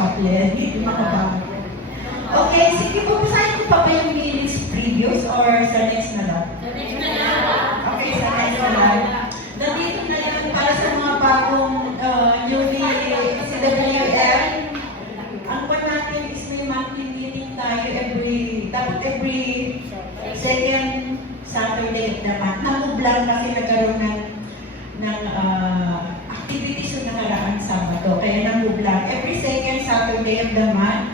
chaplain. Hindi makabago. Okay, sige po, basahin ko pa ba yung minutes previous or sa next na lang? Okay, sa next na lang. Nandito na yan para sa mga bagong newbie CWL. Ang pa natin is may monthly meeting tayo dapat every second Saturday of the month. Namublang kasi nagkaroon ng activities sa nakaraang Sabado. Kaya namublang. Every second Saturday of the month,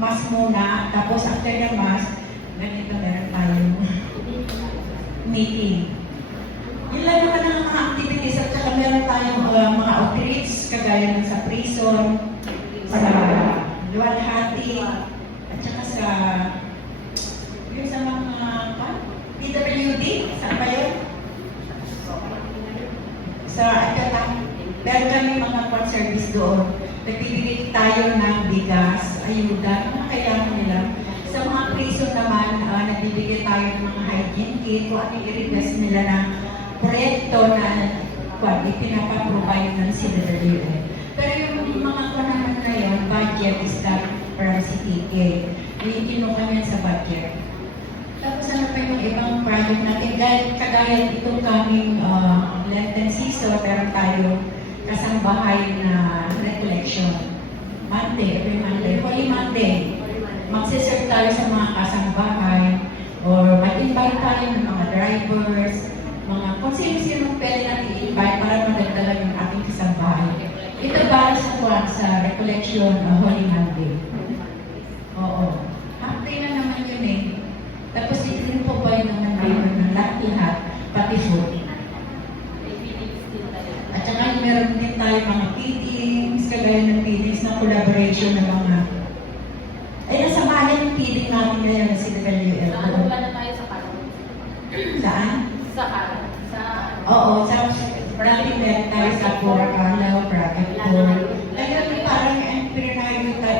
mas muna. Tapos after the mass, ganito meron tayong meeting. Yun lang naman ang mga activities at saka meron tayong mga outreach kagaya ng sa prison, sa Luwalhati, at saka sa yung sa mga PWD, saan ba yun? Sa meron kami mga service doon. Nagbibigay tayo ng bigas, ayuda, mga kailangan nila. Sa mga prison naman, nagbibigay tayo ng mga hygiene kit, kung ano i-request nila ng proyekto na ipinapaprovide ng CWL. Pero yung mga naman na yun, budget is that para si TK. Yung kinuha niya sa budget. Tapos ano pa yung ibang project natin, kagaya itong kaming Lenten season, meron tayo kasambahay na recollection. Monday, every Monday, Holy Monday. Magsiserve tayo sa mga kasambahay or mag-invite tayo ng mga drivers, mga kung sino-sino pwede natin i-invite para magdala yung ating kasambahay. Ito para sa recollection Holy Monday. Oo. Half day na naman yun eh. Tapos ito po ba yung ng lahat, pati food. At saka meron din tayo mga feedings, kagaya ng feedings na collaboration ng mga nasa bahay yung feeding natin ngayon sa CWL. Ano ba na tayo sa Karo? Saan? Sa Karo. Oo, sa Bracket meron tayo sa Poracalo, Bracket Pool. Ayun, parang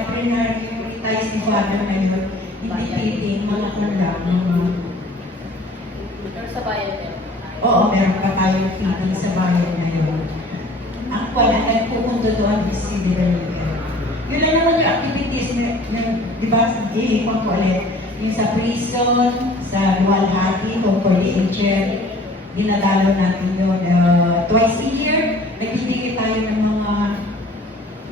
prioritize ni Father ngayon. Hindi feeding, mga kulang. Pero sa bayan meron. Oo, meron pa tayong feeding sa bayan ngayon. Ang kwala, pupunta doon sa CWL. Yun lang naman yung activities di ba, i-ipon ko ulit. Yung sa prison, sa Luwalhati, for the aged, ginadalo natin yun. Twice a year, nagbibigay tayo ng mga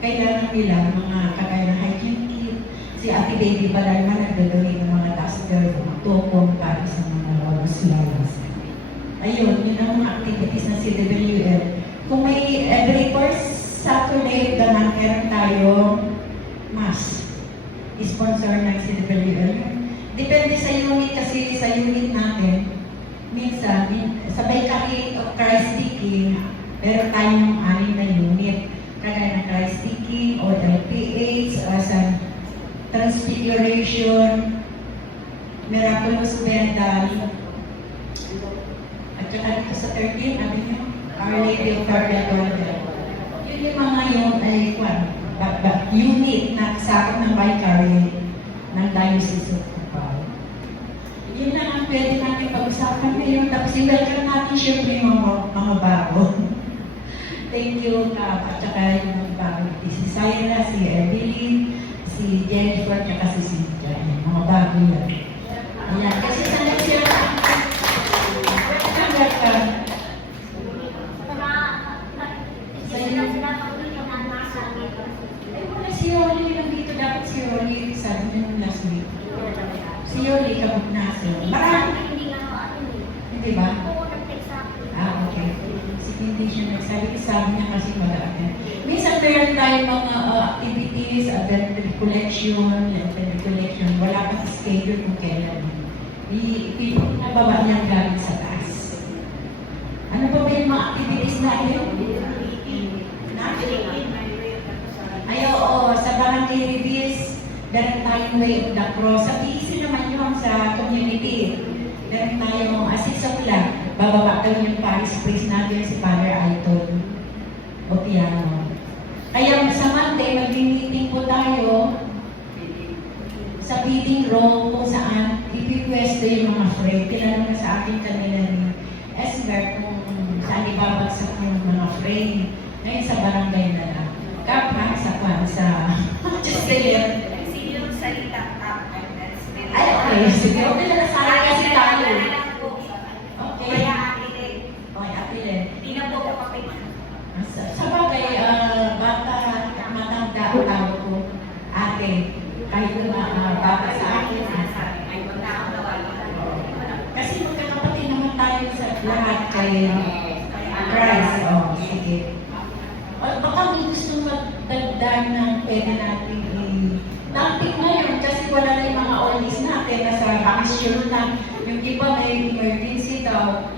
kailangan nila, mga kagaya ng hygiene kit. Si Ate Baby pa naman nagdadawin ng mga duster, mga tokong para sa mga lawas. Ayun, yun ang mga activities ng CWL. Kung may every first Saturday naman meron tayo mass. Sponsor ng CWL. Depende sa unit kasi sa unit natin, minsan, sa Bakery of Christ Speaking, meron tayong 6 na unit. Kagaya ng Christ Speaking o LPH, sa Transfiguration, Miraculous Bendal, at saka dito sa 13, sabi niyo, Our Lady of Purgatory. Yun yung mga yun ay unit na kasama ng Bakery ng Diocese of Cubao. Yun lang ang pwede natin pag-usapan ngayon. Tapos i-welcome natin syempre yung mga bago. Thank you, at saka yung bago. Si Syra, si Evelyn, si Jennifer, at si Cynthia. Mga bago yan. Ayan. Kasi sa next year, welcome. Si Yoli lang dito, dapat si Yoli, sabi niyo nung last week. Si Yoli, kabugnasan. Marami. Hindi ba? Okay. Sige, hindi siya nagsabi. Sabi niya kasi malaking. Minsan meron tayo mga activities, event recollection, wala pa sa schedule kung kailan. Pinababa niya galing sa taas. Ano pa ba yung mga activities natin? Ay, oo, sa barangay reviews, meron tayong way of the cross. Sa PEC naman yun sa community. Meron tayong 6 o'clock, bababa tayo yung Paris Priest natin si Father Aiton o piano. Kaya sa Monday, mag-meeting po tayo sa feeding room kung saan ipipwesto yung mga friend. Tinanong na sa akin kanina ni Esmer kung saan ibabagsak yung mga friend. Ngayon sa barangay na lang. Kapag sa Chester. Kasi yung salita that's very Ay, okay. Sige, okay na sa akin kasi tayo. Okay. Kaya akin Okay, Ate hindi na po kapapit. Sa bagay, baka matanda ang tawag ko, ate, kahit baka sa akin. Ay, wag na ako nawala. Kasi magkakapatid naman tayo sa lahat kay Christ. Oh, sige. Baka may gusto magdagdag ng pwede natin topic ngayon kasi wala na yung mga oldies natin nasa bakasyon na yung iba may emergency daw.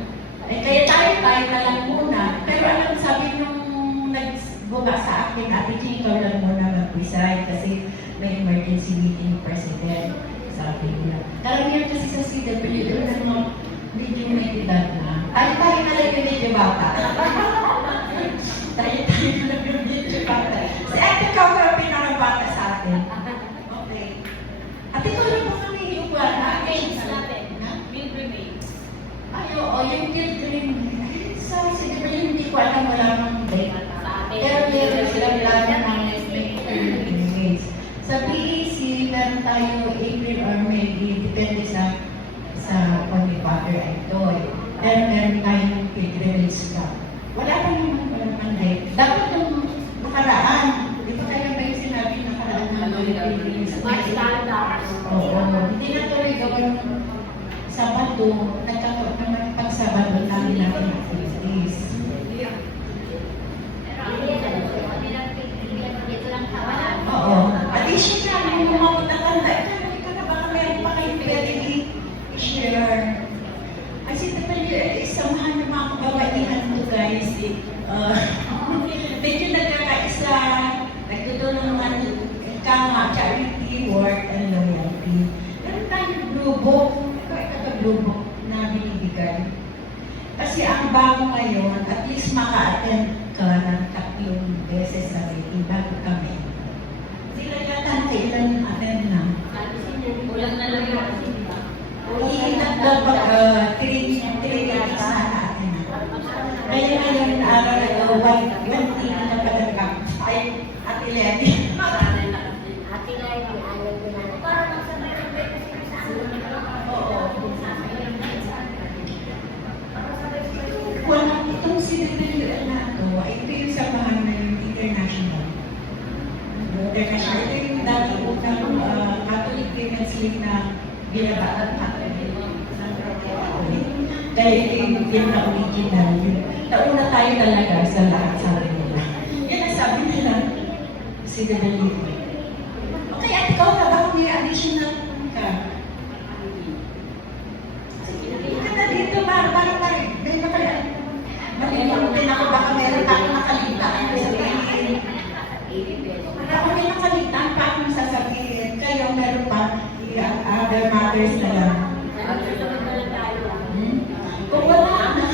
Eh, kaya tayo na lang muna. Pero alam, sabi nung nagbuga sa akin, Ate Jean, ikaw lang muna mag-preside kasi may emergency meeting yung president. Sabi niya. Karamihan kasi sa CW, ng mga medyo may edad na. Tayo na lang yung medyo bata. Tayo na lang yung medyo bata. Si Ate ikaw na pinakabata sa atin. Okay. Ate ikaw lang mga may iuwan na. Remains natin. Will remain. Ay, oo, yung children. Sa CW, hindi ko alam wala mang date. Sa atin. Pero meron silang plano ng days. Sa PEC, meron tayo April or May, depende sa Holy Father Idol. Pero meron tayong pilgrimage stuff. Wala pa naman wala pang date. Dapat yung nakaraan. Di ba kaya ba yung sinabi nakaraan ng pilgrimage March stuff? standards. Oo. Hindi na tuloy gawin Sabado, nagkakaroon naman pag Sabado namin natin ang activities. Oo. Additional, yung mga matatanda, ikaw na baka meron pa kayong pwede i-share. Kasi is samahan ng mga kababaihan to guys. Medyo nagkakaisa, nagtutulungan kama, charity, work, and loyalty. Meron tayong grupo, grupo na binibigay. Kasi ang bago ngayon, at least maka-attend ka ng 3 beses sa meeting bago kami. Sila yata kailan attend na. Kulang na lang yung Iilan daw pag 3 meetings na natin na. Kaya ngayon, one team na talaga. Ay, Ate Lenny. Walang itong sinitilian na ito, ito yung samahan na yung international. International, ito yung dati unang Catholic Women's League na ginabaan natin. Kaya ito yung pinaka-original. Nauna tayo talaga sa lahat, sabi nila. Yan ang sabi nila, sinitilian. Okay, at ikaw na ba may additional ka? Kita dito, parang may malimutin ako, baka meron akong nakalimutan na sabihin. Baka may nakalimutan pa akong sasabihin. Kayo meron pa, other matters na lang. Kung wala na.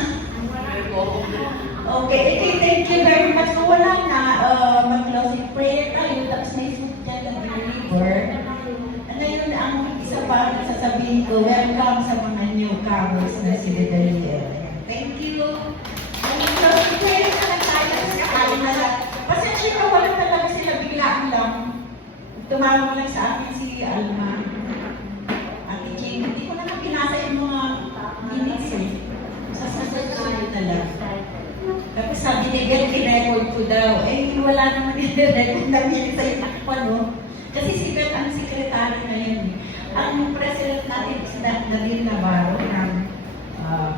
Okay, thank you very much. Kung wala na, mag-closing prayer tayo, tapos may food dyan na deliver. Ngayon, ang isa pa na sasabihin ko, welcome sa mga newcomers na sila Daliel. Thank you. So, prayer na lang tayo, kasi kakain na lang. Pasensya na, wala talaga sila biglaan lang. Tumawag lang sa akin si Alma. Ate Jean, hindi ko naman pinasa yung mga minutes eh. Sasasunod na lang. Tapos sabi ni Bel, kinecord ko daw. Eh, wala naman i-record na minutes ay takpan, no? Kasi si Beth ang sekretary na yun. Ang president natin is Nadine Navarro ng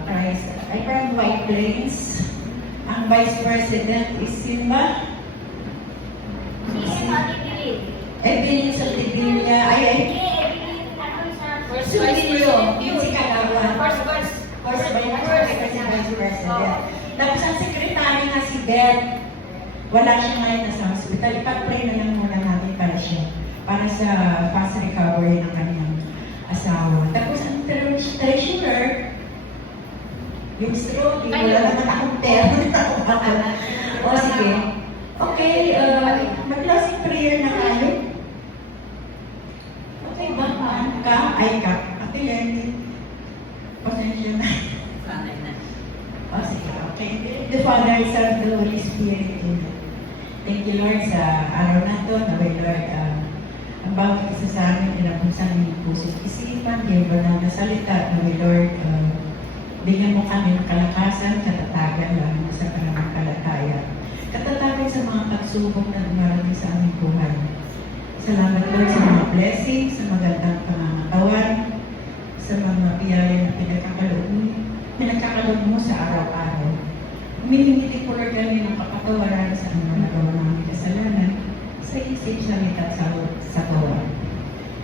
Christ. Ay, from White Plains. Ang vice president is Simba. Evelyn Saltibilla. First Sulilio. Yung si Kagawa. First vice president. Tapos ang sekretary na si Beth. Wala siya ngayon na sa hospital. Ipag-pray na lang muna natin para siya. Para sa fast recovery ng kanyang asawa. Tapos ang treasurer, yung stroke, wala naman akong term. O sige. Okay, mag-closing prayer na tayo. Okay ba? Ka? Ate Lenny. Pasensya na. O sige, okay. The Father, Son, the Holy Spirit. Amen. Thank you, Lord, sa araw na ito. Naway, Lord, ang bawat isa sa amin, pinabuksan ng puso't isipan, yung banal na salita. Naway, Lord, bigyan mo kami ng kalakasan, katatagan, lalo na sa pananampalataya. Katatagan sa mga pagsubok na dumarating sa aming buhay. Salamat, Lord, sa mga blessings, sa magandang pangangatawan, sa mga biyaya na pinagkakaloob mo sa araw-araw. Humihingi po, Lord, kami ng kapatawaran sa mga nagawa namin kasalanan sa isip, salita, at sa gawa.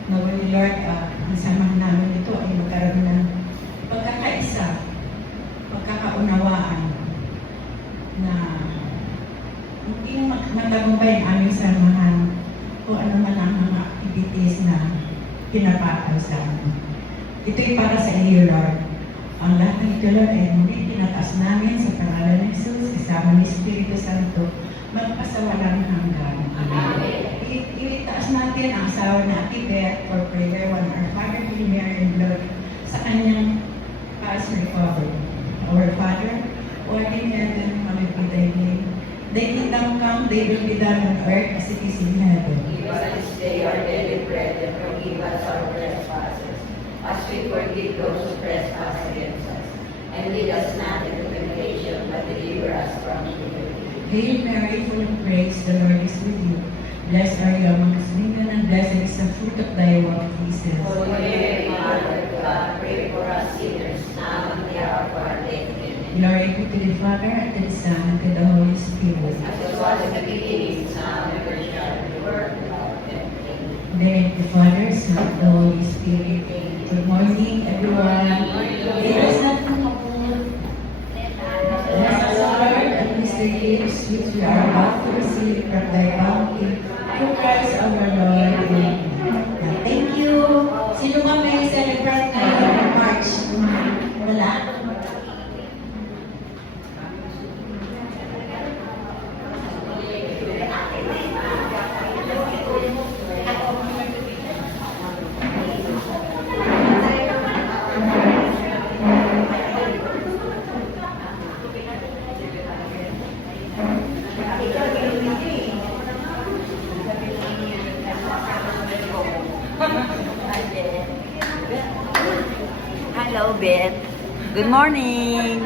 Naway, Lord, ang samahan namin ito ay magkaroon ng pagkakaisa, pagkakaunawaan na hindi magtagumpay ang aming samahan kung ano man ang mga activities na pinapatay sa amin. Ito'y para sa iyo, Lord. Ang lahat ng ito, Lord, ay muli tinataas namin sa pangalan ni Jesus, kasama ni Espiritu Santo, magpasawalang hanggan. Itaas natin ang asawa na Ate Beth for prayer when our Father, Mary, and Lord, sa kanyang past recovery. Our Father, who art in heaven, hallowed be thy name. Thy kingdom come, thy will be done on earth as it is in heaven. Give us this day our daily bread, and forgive us our trespasses, as we forgive those who trespass against us. And lead us not into temptation, but deliver us from evil. Hail Mary, full of grace, the Lord is with you. Blessed are you amongst women, and blessed is the fruit of thy womb, Jesus. Holy Mary, Mother of God, pray for us sinners, now and at the hour of our death. Amen. Glory be to the Father, and to the Son, and to the Holy Spirit. As it was in the beginning, now and ever shall be, world without end. Amen. Then the Father, Son, and the Holy Spirit. Good morning, everyone. Let us not bless us, Lord, and Mr. gifts which we are about to receive from thy bounty, through Christ our Lord. Amen. Thank you. Sino ba may celebrate ngayon? March? Wala? Hello, Beth. Good morning.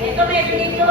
Ito, may dito.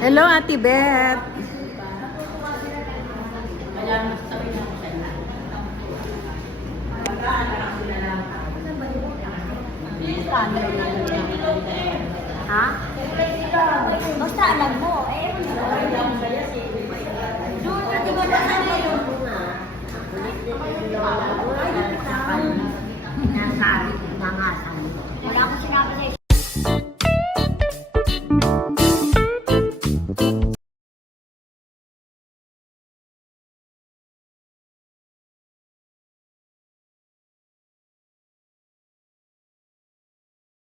Hello, Ate Beth. Ha? Basta alam mo, eh, doon na di ba na yun? Nasabi, nangasan.